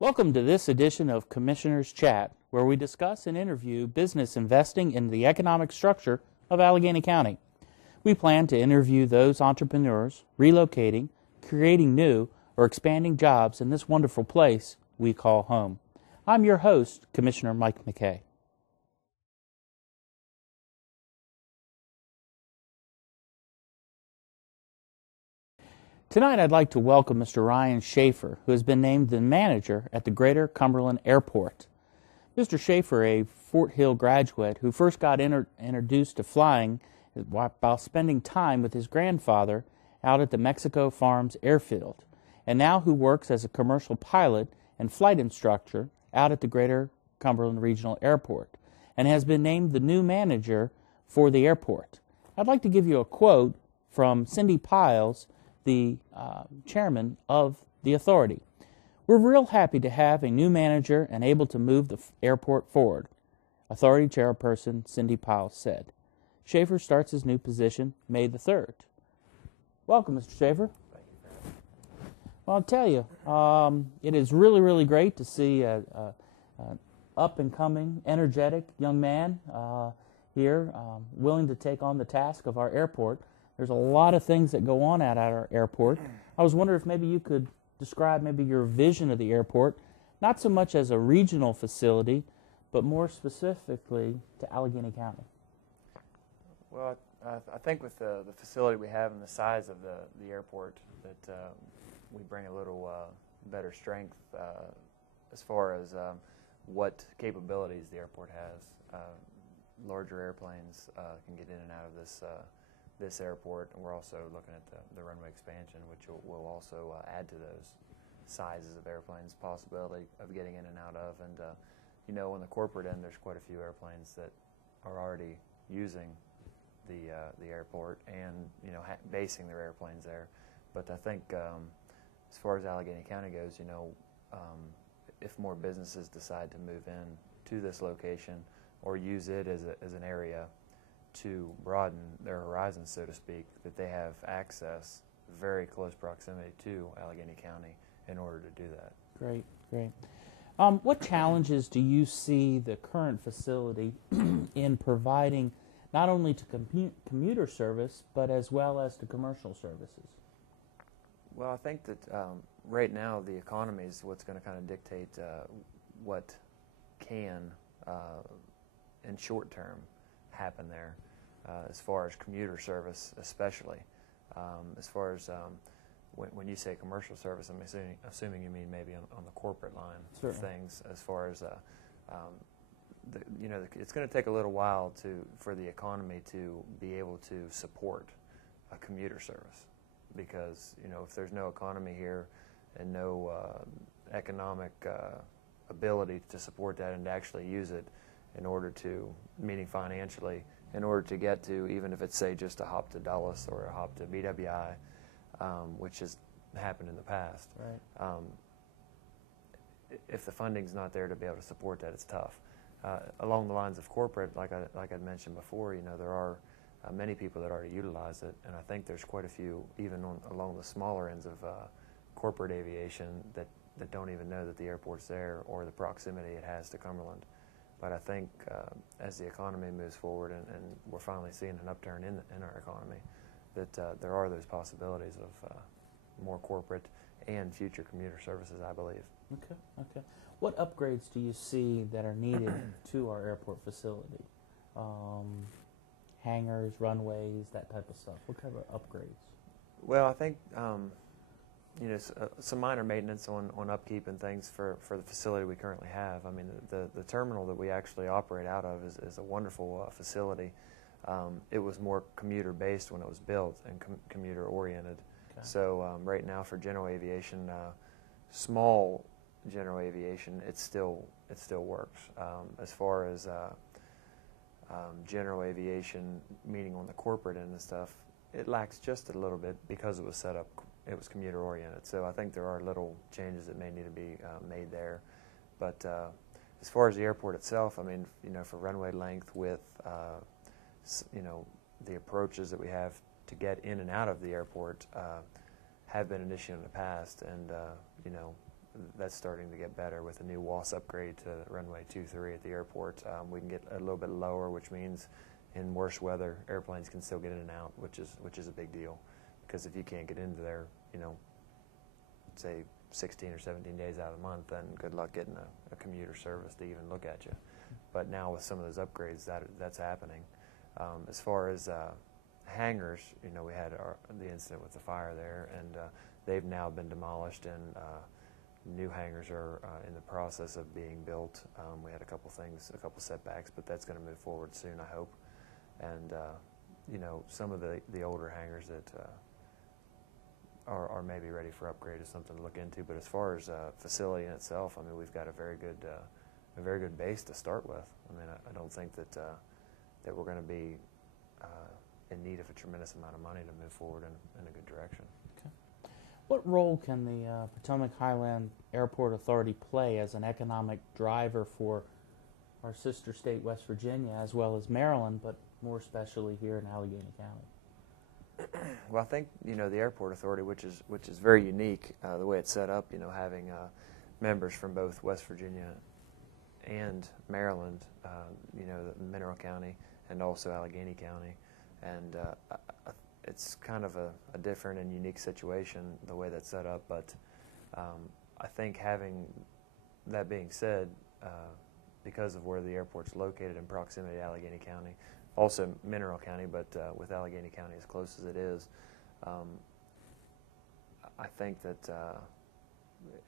Welcome to this edition of Commissioner's Chat, where we discuss and interview business investing in the economic structure of Allegheny County. We plan to interview those entrepreneurs relocating, creating new, or expanding jobs in this wonderful place we call home. I'm your host, Commissioner Mike McKay. Tonight I'd like to welcome Mr. Ryan Shaffer, who has been named the manager at the Greater Cumberland Airport. Mr. Shaffer, a Fort Hill graduate who first got introduced to flying while spending time with his grandfather out at the Mexico Farms Airfield, and now who works as a commercial pilot and flight instructor out at the Greater Cumberland Regional Airport, and has been named the new manager for the airport. I'd like to give you a quote from Cindy Piles, the chairman of the authority. "We're real happy to have a new manager and able to move the airport forward," Authority Chairperson Cindy Piles said. Shaffer starts his new position May the 3rd. Welcome, Mr. Shaffer. Thank you. Well, I'll tell you, it is really, really great to see an up-and-coming, energetic young man here willing to take on the task of our airport. There's a lot of things that go on at our airport. I was wondering if maybe you could describe maybe your vision of the airport, not so much as a regional facility, but more specifically to Allegheny County. Well, I think with the facility we have and the size of the airport that we bring a little better strength as far as what capabilities the airport has. Larger airplanes can get in and out of this airport, and we're also looking at the runway expansion, which will also add to those sizes of airplanes, possibility of getting in and out of. And you know, on the corporate end, there's quite a few airplanes that are already using the airport and basing their airplanes there. But I think as far as Allegheny County goes, if more businesses decide to move in to this location or use it as an area to broaden their horizons, so to speak, that they have access, very close proximity to Allegheny County in order to do that. Great, great. What challenges do you see the current facility in providing not only to commuter service, but as well as to commercial services? Well, I think that right now the economy is what's going to kind of dictate what can, in short term, happen there, as far as commuter service especially. As far as when you say commercial service, I'm assuming you mean maybe on the corporate line of things. As far as it's going to take a little while for the economy to be able to support a commuter service, because if there's no economy here and no economic ability to support that and to actually use it in order to, meaning financially, in order to get to, even if it's, say, just a hop to Dulles or a hop to BWI, which has happened in the past. Right. If the funding's not there to be able to support that, it's tough. Along the lines of corporate, like I'd mentioned before, there are many people that already utilize it, and I think there's quite a few, even along the smaller ends of corporate aviation, that don't even know that the airport's there or the proximity it has to Cumberland. But I think as the economy moves forward and we're finally seeing an upturn in our economy, that there are those possibilities of more corporate and future commuter services, I believe. Okay, okay. What upgrades do you see that are needed to our airport facility? Hangars, runways, that type of stuff. What kind of upgrades? Well, I think some minor maintenance on upkeep and things for the facility we currently have. I mean, the terminal that we actually operate out of is a wonderful facility. It was more commuter-based when it was built and commuter-oriented. Okay. So right now for general aviation, small general aviation, it still works. As far as general aviation, meaning on the corporate end and stuff, it lacks just a little bit because it was set up. It was commuter oriented, so I think there are little changes that may need to be made there. But as far as the airport itself, I mean, for runway length, width, the approaches that we have to get in and out of the airport have been an issue in the past, and that's starting to get better with a new WAS upgrade to runway 23 at the airport. We can get a little bit lower, which means in worse weather, airplanes can still get in and out, which is a big deal. Because if you can't get into there, say 16 or 17 days out of the month, then good luck getting a commuter service to even look at you. But now with some of those upgrades, that's happening. As far as hangars, we had the incident with the fire there, and they've now been demolished, and new hangars are in the process of being built. We had a couple setbacks, but that's going to move forward soon, I hope. And some of the older hangars that are maybe ready for upgrade is something to look into. But as far as facility in itself, I mean, we've got a very good base to start with. I mean, I don't think that we're going to be in need of a tremendous amount of money to move forward in a good direction. Okay. What role can the Potomac Highland Airport Authority play as an economic driver for our sister state, West Virginia, as well as Maryland, but more especially here in Allegheny County? Well, I think the Airport Authority, which is very unique, the way it's set up. Having members from both West Virginia and Maryland, Mineral County and also Allegheny County, and it's kind of a different and unique situation the way that's set up. But I think having that being said, because of where the airport's located in proximity to Allegheny County, also Mineral County, but with Allegheny County as close as it is, I think that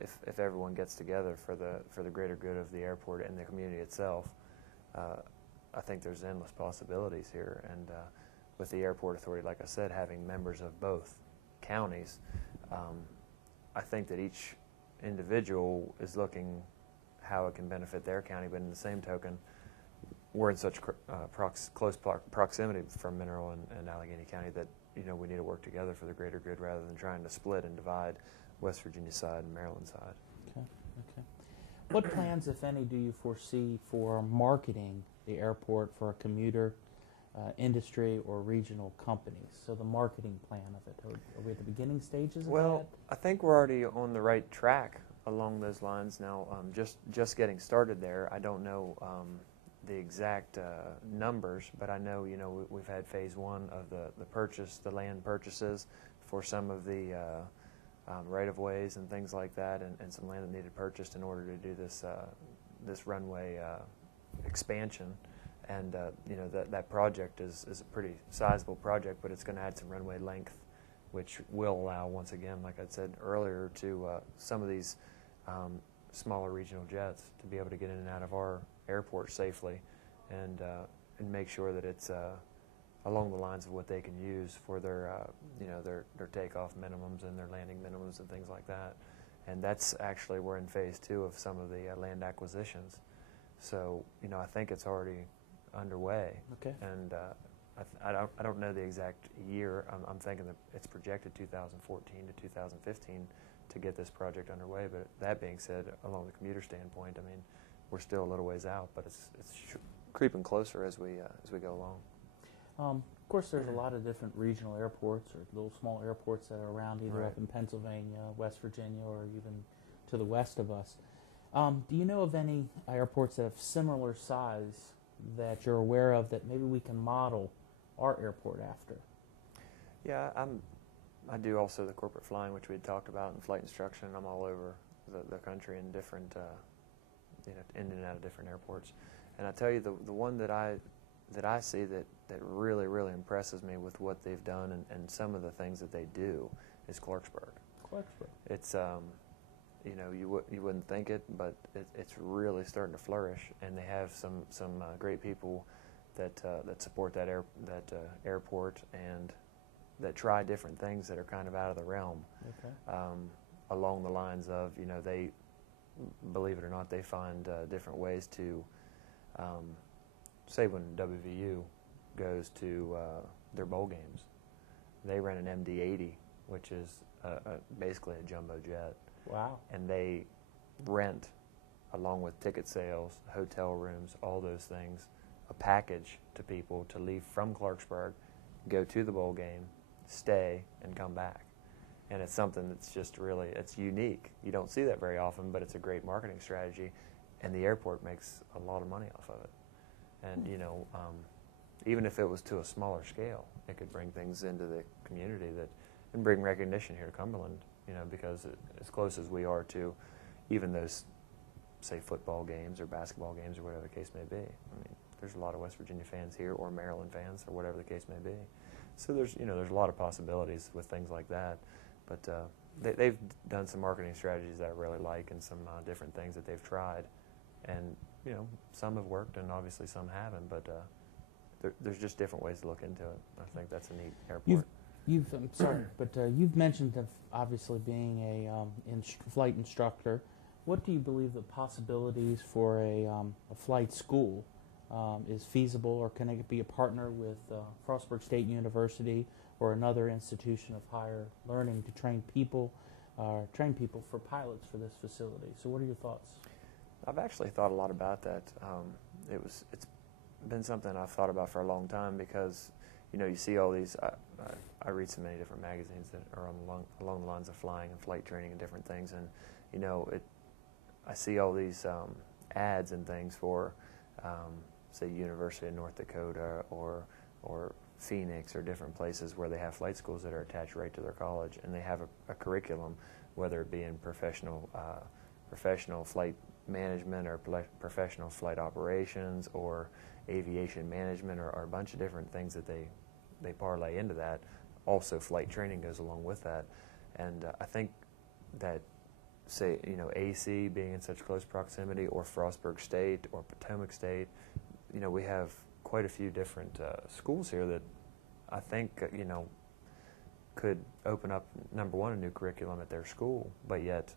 if everyone gets together for the greater good of the airport and the community itself, I think there's endless possibilities here. And with the Airport Authority, like I said, having members of both counties, I think that each individual is looking how it can benefit their county, but in the same token, we're in such close proximity from Mineral and Allegheny County that we need to work together for the greater good rather than trying to split and divide West Virginia side and Maryland side. Okay. What plans, if any, do you foresee for marketing the airport for a commuter, industry, or regional companies? So the marketing plan of it. Are we at the beginning stages of that? I think we're already on the right track along those lines now. Just getting started there. I don't know the exact numbers, but I know we've had phase one of the land purchases for some of the right-of-ways and things like that, and some land that needed purchased in order to do this runway expansion. And that project is a pretty sizable project, but it's going to add some runway length, which will allow, once again, like I said earlier, to some of these smaller regional jets to be able to get in and out of our airport safely, and make sure that it's along the lines of what they can use for their takeoff minimums and their landing minimums and things like that. And that's actually, we're in phase two of some of the land acquisitions. So I think it's already underway. Okay. And I don't know the exact year. I'm thinking that it's projected 2014 to 2015 to get this project underway. But that being said, along the commuter standpoint, I mean, we're still a little ways out, but it's creeping closer as we go along. Of course, there's a lot of different regional airports or little small airports that are around, either up in Pennsylvania, West Virginia, or even to the west of us. Do you know of any airports that have similar size that you're aware of that maybe we can model our airport after? Yeah, I do also the corporate flying, which we had talked about, and flight instruction. I'm all over the country in different, in and out of different airports. And I tell you, the one that I see that really, really impresses me with what they've done and some of the things that they do is Clarksburg. Clarksburg. It's you wouldn't think it, but it's really starting to flourish, and they have some great people that support that airport and that try different things that are kind of out of the realm. Okay. Along the lines of they, believe it or not, they find different ways to say when WVU goes to their bowl games, they rent an MD-80, which is basically a jumbo jet. Wow. And they rent, along with ticket sales, hotel rooms, all those things, a package to people to leave from Clarksburg, go to the bowl game, stay, and come back. and it's something that's just really, it's unique. You don't see that very often, but it's a great marketing strategy, and the airport makes a lot of money off of it. And even if it was to a smaller scale, it could bring things into the community and bring recognition here to Cumberland, because as close as we are to even those, say, football games or basketball games or whatever the case may be. I mean, there's a lot of West Virginia fans here, or Maryland fans, or whatever the case may be. So there's a lot of possibilities with things like that. But they've done some marketing strategies that I really like, and some different things that they've tried. And some have worked, and obviously some haven't. But there's just different ways to look into it. I think that's a neat airport. I'm sorry, but you've mentioned obviously being a flight instructor. What do you believe the possibilities for a flight school is feasible, or can it be a partner with Frostburg State University or another institution of higher learning to train people for pilots for this facility? So what are your thoughts? I've actually thought a lot about that. It's been something I've thought about for a long time, because you see all these. I read so many different magazines that are along the lines of flying and flight training and different things, and I see all these ads and things for, say, University of North Dakota or Phoenix, or different places where they have flight schools that are attached right to their college, and they have a curriculum, whether it be in professional flight management or professional flight operations or aviation management, or a bunch of different things that they parlay into that. Also, flight training goes along with that, and I think that, say, AC being in such close proximity, or Frostburg State or Potomac State, we have quite a few different schools here that I think could open up, number one, a new curriculum at their school, but yet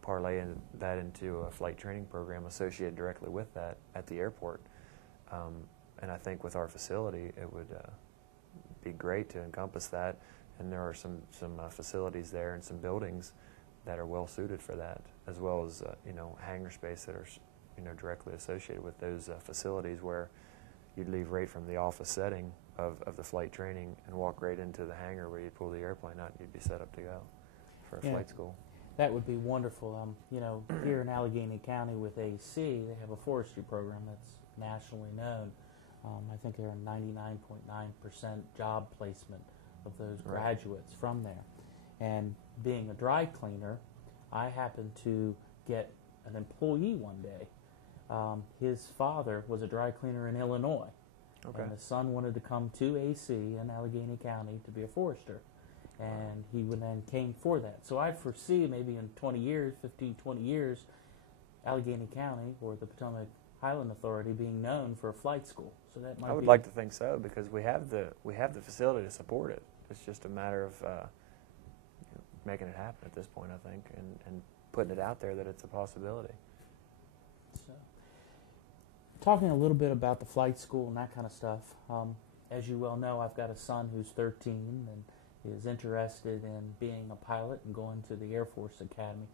parlay that into a flight training program associated directly with that at the airport. And I think with our facility, it would be great to encompass that, and there are some facilities there and some buildings that are well suited for that, as well as hangar space that are directly associated with those facilities, where you'd leave right from the office setting of the flight training and walk right into the hangar where you pull the airplane out, and you'd be set up to go for a flight school. That would be wonderful. Here in Allegheny County with AC, they have a forestry program that's nationally known. I think they're a 99.9% job placement of those graduates from there. And being a dry cleaner, I happened to get an employee one day. His father was a dry cleaner in Illinois, and his son wanted to come to AC in Allegheny County to be a forester, and he then came for that. So I foresee maybe in 20 years, 15, 20 years, Allegheny County or the Potomac Highland Authority being known for a flight school. So that might. I would like to think so, because we have the facility to support it. It's just a matter of making it happen at this point, I think, and putting it out there that it's a possibility. So, talking a little bit about the flight school and that kind of stuff, as you well know, I've got a son who's 13 and is interested in being a pilot and going to the Air Force Academy.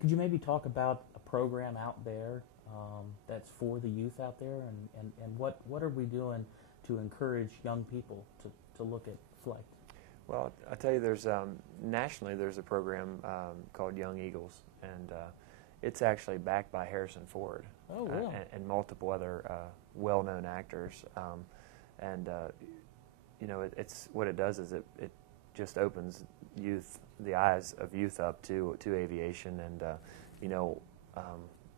Could you maybe talk about a program out there that's for the youth out there, and what are we doing to encourage young people to look at flight? Well, I tell you, there's nationally there's a program called Young Eagles, and it's actually backed by Harrison Ford and multiple other well-known actors. It's what it does is it just opens the eyes of youth up to aviation, and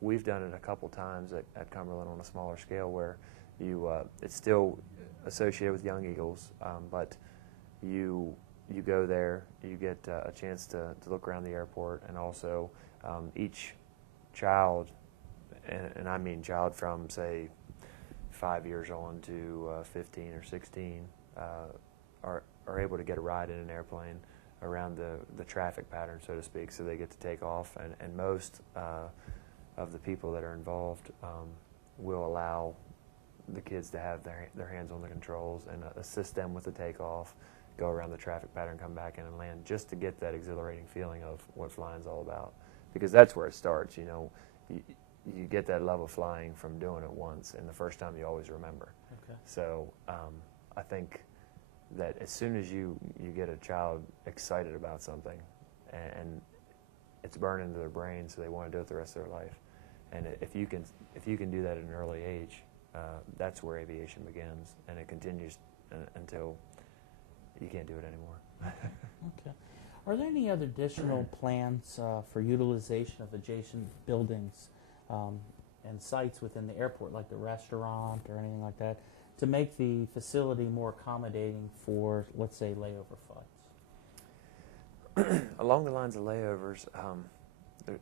we've done it a couple times at Cumberland on a smaller scale, where it's still associated with Young Eagles, but you go there, you get a chance to look around the airport, and also each child, and I mean child from, say, 5 years on to 15 or 16, are able to get a ride in an airplane around the traffic pattern, so to speak, so they get to take off, and most of the people that are involved will allow the kids to have their hands on the controls and assist them with the takeoff, go around the traffic pattern, come back in and land, just to get that exhilarating feeling of what flying's all about. Because that's where it starts, you get that love of flying from doing it once, and the first time you always remember. Okay. So I think that as soon as you get a child excited about something, and it's burned into their brain, so they want to do it the rest of their life. And if you can do that at an early age, that's where aviation begins, and it continues until you can't do it anymore. Okay. Are there any other additional plans for utilization of adjacent buildings and sites within the airport, like the restaurant or anything like that, to make the facility more accommodating for, let's say, layover flights? Along the lines of layovers,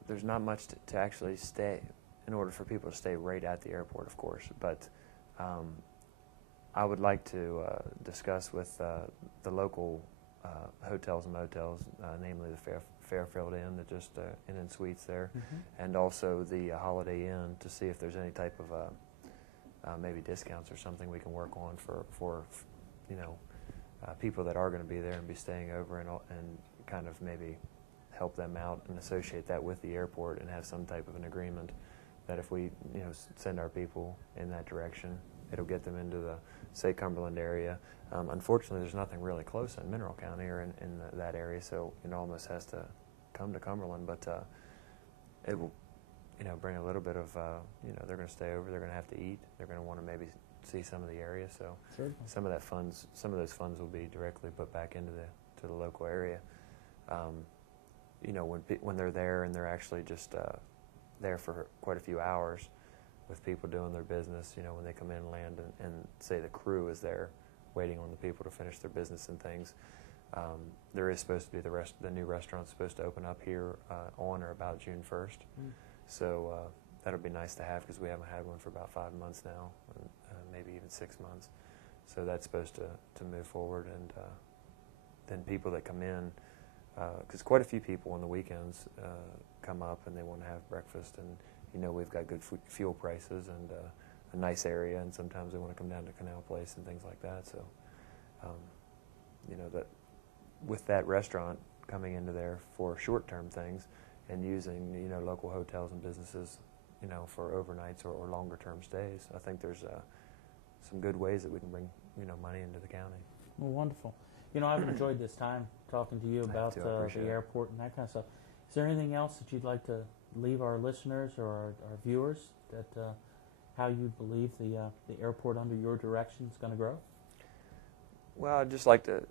there's not much to actually stay in order for people to stay right at the airport, of course. But I would like to discuss with the local hotels and motels, namely the Fairfield Inn, that just Inn and Suites there, and also the Holiday Inn, to see if there's any type of maybe discounts or something we can work on for people that are going to be there and be staying over, and kind of maybe help them out and associate that with the airport, and have some type of an agreement that if we send our people in that direction, it'll get them into the, say, Cumberland area. Unfortunately, there's nothing really close in Mineral County or in that area, so it almost has to come to Cumberland. But it will, bring a little bit of, they're going to stay over. They're going to have to eat. They're going to want to maybe see some of the area. So Certainly. some of those funds will be directly put back into the local area. When they're there and they're actually just there for quite a few hours with people doing their business, when they come in and land, and say the crew is there waiting on the people to finish their business and things. There is supposed to be the new restaurant's supposed to open up here on or about June 1st. So that'll be nice to have, because we haven't had one for about 5 months now, maybe even 6 months. So that's supposed to move forward, and then people that come in, because quite a few people on the weekends come up and they want to have breakfast, and we've got good fuel prices and a nice area, and sometimes they want to come down to Canal Place and things like that. So that with that restaurant coming into there for short-term things, and using local hotels and businesses for overnights or longer-term stays, I think there's some good ways that we can bring money into the county. Well, wonderful. I've enjoyed this time talking to you about the airport and that kind of stuff. Is there anything else that you'd like to leave our listeners or our viewers, that how you believe the airport under your direction is going to grow? Well, I'd just like to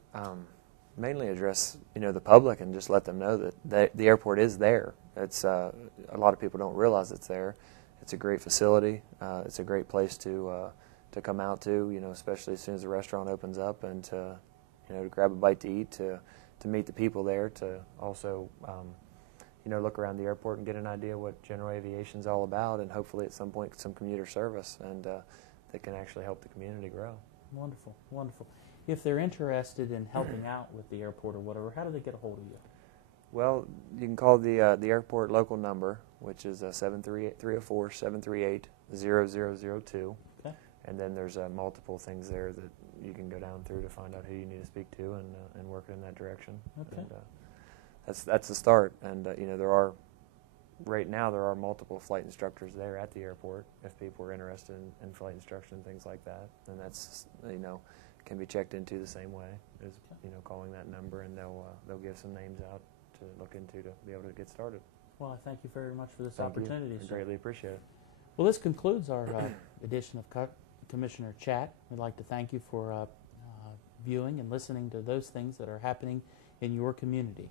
mainly address the public, and just let them know that the airport is there. It's a lot of people don't realize it's there. It's a great facility. It's a great place to come out to, especially as soon as the restaurant opens up, and to grab a bite to eat, to meet the people there, to also look around the airport and get an idea what general aviation is all about, and hopefully at some point some commuter service, and that can actually help the community grow. Wonderful, wonderful. If they're interested in helping out with the airport or whatever, how do they get a hold of you? Well, you can call the airport local number, which is 304-738-0002. Okay. And then there's multiple things there that you can go down through to find out who you need to speak to, and work in that direction. Okay. And that's the start. And right now there are multiple flight instructors there at the airport if people are interested in flight instruction and things like that. And that's can be checked into the same way as calling that number, and they'll give some names out to look into to be able to get started. Well, I thank you very much for this Thank opportunity. I greatly appreciate it. Well, this concludes our edition of Commissioner Chat. We'd like to thank you for viewing and listening to those things that are happening in your community.